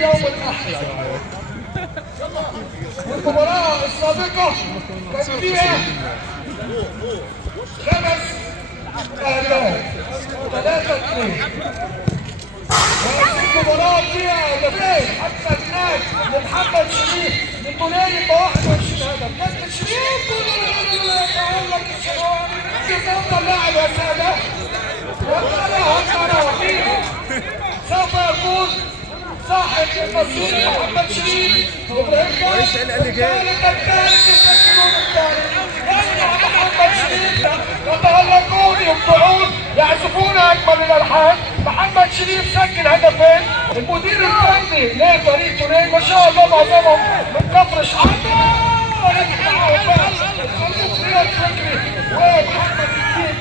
يوم الأحد المباراة السابقة كان فيها 5 أهداف 3-2. وهذه المباراة فيها هدفين حتى هناك لمحمد شريف من بوليني ب 21 هدف. كابتن شريف يقول لك الشباب اللاعب يا سادة سوف يكون صاحب المسؤول محمد شريف الثالث يسجلون الثالث. يسمع محمد شريف يتألقون يبدعون يعزفون اجمل الالحان. محمد شريف سجل هدفين. المدير الفني لفريق تونين ما شاء الله معظمهم من كفر شعبان رياض فكري ومحمد الدين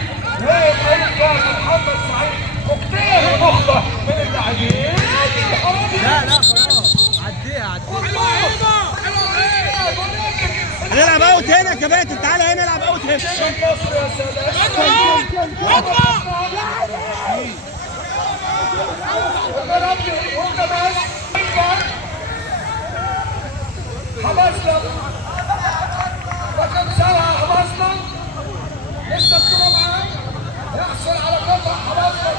ومحمد سعيد كوكتيل نخبه من اللاعبين. لا خلاص عديها هنلعب اوت هنا يا كباتن. تعالى هنا نلعب اوت هنا. مصر يا سلام. حماسنا رقم 7 حماسنا لسه الكرة معاه يحصل على قطع حماسنا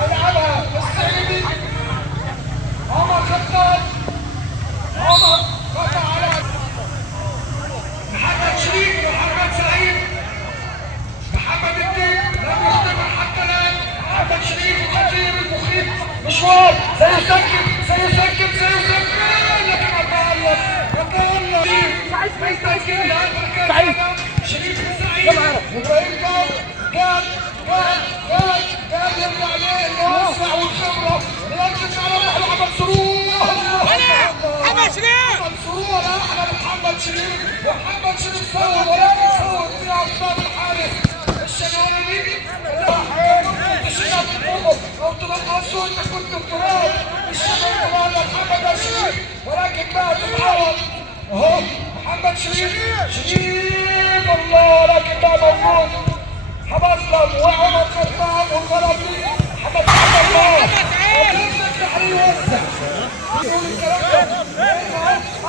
هيلعبها السعيدي عمر خطاب. عمر قطع على محمد شريف ومحمد سعيد. محمد الدين لم يختبر حتى الان. محمد شريف الخطير المخيف مشوار سيسجل لكن يتألق شريف سعيد ابراهيم كان يرجع عليه الوسع والخبره ليركز على محمد سرور. محمد شريف احلى محمد شريف. ومحمد شريف صور ولكن صور في اقدام الحارس الشناوي. تشيل بالقوه او تنقصوا انت كنت التراب الشباب على محمد شريف ولكن بقى تتعوض اهو. محمد شريف الله لكن بقى موجود حماسنا وعمر خطاب والغربي محمد الله وكيف التحرير وسع يقول الكلام ده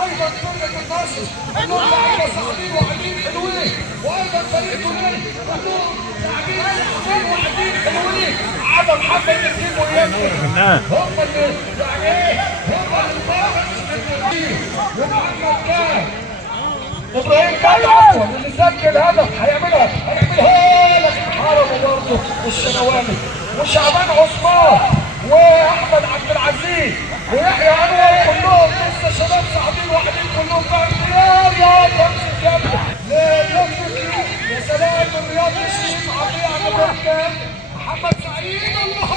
ايضا فرقه النصر كلهم لعيبه صاعدين وعدين حلوين. وايضا فريق تونين كلهم لاعبين وعدين حلوين عدا محمد الدين وياسر هم اللي ومحمد كان ابراهيم كان عفوا اللي سجل هدف هيعملها لك حرمه برضه الشنواني وشعبان عثمان واحمد عبد العزيز ويحيى انور كلهم لسه شباب صاعدين واحدين كلهم بقى رياض تمسك يا سلام الرياض يشرف عطيه على محمد سعيد الله